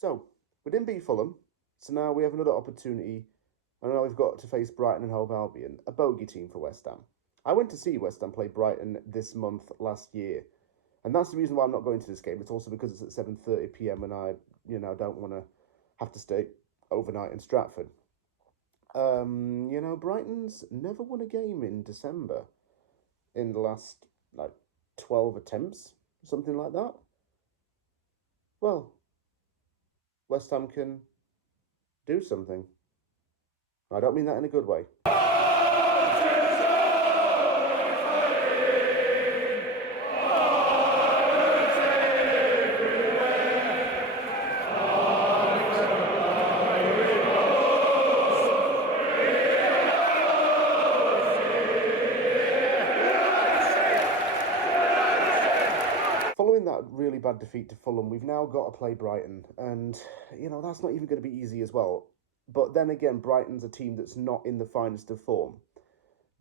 So, we didn't beat Fulham, so now we have another opportunity. And now we've got to face Brighton and Hove Albion, a bogey team for West Ham. I went to see West Ham play Brighton this month last year, and that's the reason why I'm not going to this game. It's also because it's at 7:30 p.m. and I, don't want to have to stay overnight in Stratford. Brighton's never won a game in December in the last 12 attempts, something like that. Well, West Ham can do something. I don't mean that in a good way. Following that really bad defeat to Fulham, we've now got to play Brighton, and that's not even going to be easy as well. But then again, Brighton's a team that's not in the finest of form.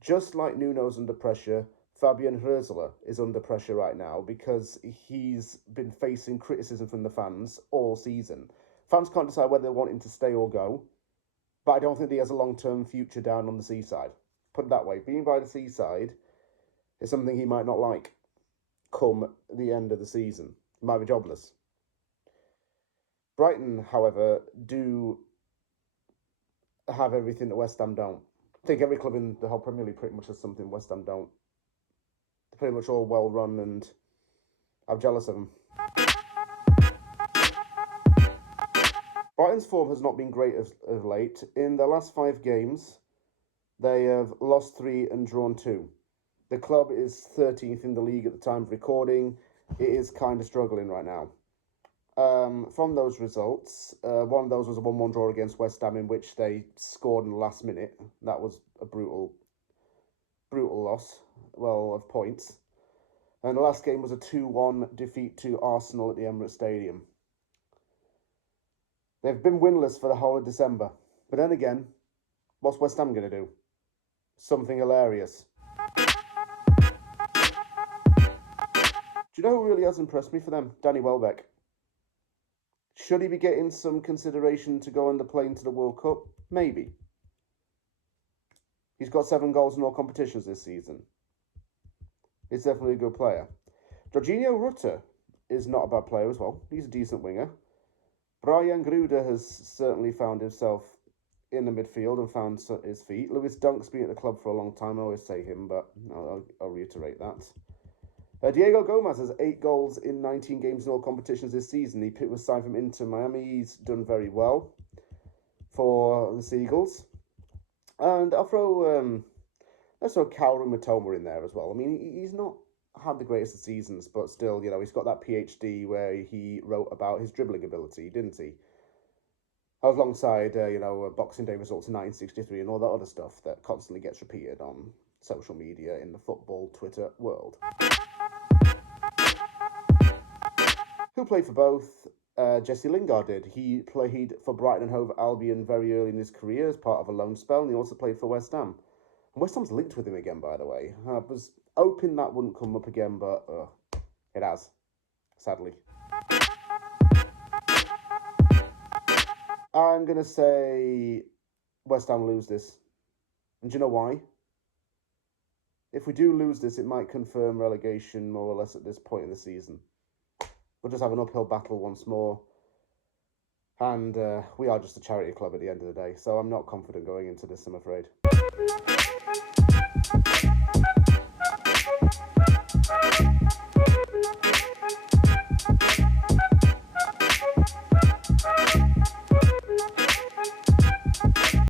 Just like Nuno's under pressure, Fabian Herzler is under pressure right now because he's been facing criticism from the fans all season. Fans can't decide whether they want him to stay or go, but I don't think he has a long-term future down on the seaside. Put it that way, being by the seaside is something he might not like come the end of the season. He might be jobless. Brighton, however, do have everything that West Ham don't. I think every club in the whole Premier League pretty much has something West Ham don't. They're pretty much all well run, and I'm jealous of them. Brighton's form has not been great of late. In their last 5 games, they have lost 3 and drawn 2. The club is 13th in the league at the time of recording. It is kind of struggling right now. From those results, one of those was a 1-1 draw against West Ham in which they scored in the last minute. That was a brutal loss, of points. And the last game was a 2-1 defeat to Arsenal at the Emirates Stadium. They've been winless for the whole of December. But then again, what's West Ham going to do? Something hilarious. Do you know who really has impressed me for them? Danny Welbeck. Should he be getting some consideration to go on the plane to the World Cup? Maybe. He's got 7 goals in all competitions this season. He's definitely a good player. Jorginho Rutter is not a bad player as well. He's a decent winger. Brian Gruder has certainly found himself in the midfield and found his feet. Lewis Dunk's been at the club for a long time. I always say him, but I'll reiterate that. Diego Gomez has 8 goals in 19 games in all competitions this season. He was signed from Inter Miami. He's done very well for the Seagulls. And let's throw Kaoru Mitoma in there as well. I mean, he's not had the greatest of seasons, but still, he's got that PhD where he wrote about his dribbling ability, didn't he? Alongside, Boxing Day results in 1963 and all that other stuff that constantly gets repeated on social media in the football Twitter world. Who played for both? Jesse Lingard did. He played for Brighton and Hove Albion very early in his career as part of a loan spell, and he also played for West Ham. And West Ham's linked with him again, by the way. I was hoping that wouldn't come up again, but it has, sadly. I'm going to say West Ham lose this. And do you know why? If we do lose this, it might confirm relegation more or less at this point in the season. We'll just have an uphill battle once more. And we are just a charity club at the end of the day, so I'm not confident going into this, I'm afraid.